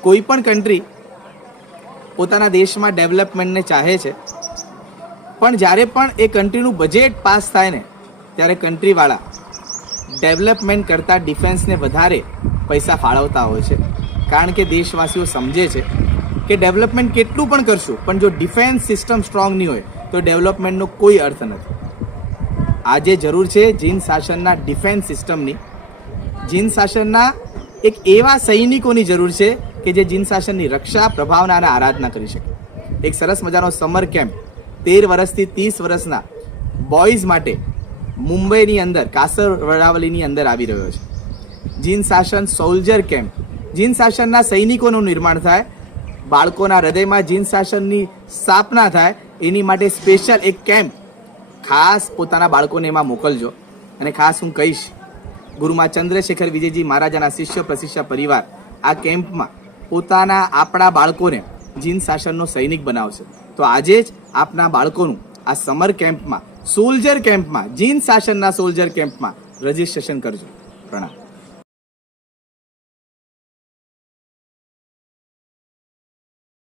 કોઈ પણ કન્ટ્રી પોતાના દેશમાં ડેવલપમેન્ટને ચાહે છે, પણ જ્યારે પણ એ કન્ટ્રીનું બજેટ પાસ થાય ને ત્યારે કન્ટ્રીવાળા ડેવલપમેન્ટ કરતાં ડિફેન્સને વધારે પૈસા ફાળવતા હોય છે, કારણ કે દેશવાસીઓ સમજે છે કે ડેવલપમેન્ટ કેટલું પણ કરશું પણ જો ડિફેન્સ સિસ્ટમ સ્ટ્રોંગ નહીં હોય તો ડેવલપમેન્ટનો કોઈ અર્થ નથી. આજે જરૂર છે જીન શાસનના ડિફેન્સ સિસ્ટમની, જીન શાસનના એક એવા સૈનિકોની જરૂર છે કે જે જીન શાસનની રક્ષા, પ્રભાવના અને આરાધના કરી શકે. એક સરસ મજાનો સમર કેમ્પ 13 વર્ષથી 30 વર્ષના બોયઝ માટે મુંબઈની અંદર કાસરવડાવલીની અંદર આવી રહ્યો છે. જીન શાસન સોલ્જર કેમ્પ, જીન શાસનના સૈનિકોનું નિર્માણ થાય, બાળકોના હૃદયમાં જીન શાસનની સ્થાપના થાય, એની માટે સ્પેશિયલ એક કેમ્પ ખાસ પોતાના બાળકોને એમાં મોકલજો. અને ખાસ હું કહીશ, ગુરુમા ચંદ્રશેખર વિજયજી મહારાજાના શિષ્ય પ્રશિષ્ય પરિવાર આ કેમ્પમાં પોતાના આપણા બાળકોને જીન શાસનનો સૈનિક બનાવશે. તો આજે જ આપના બાળકોનું આ સમર કેમ્પમાં, સોલ્જર કેમ્પમાં, જીન શાસનના સોલ્જર કેમ્પમાં રજીસ્ટ્રેશન કરજો. પ્રણામ.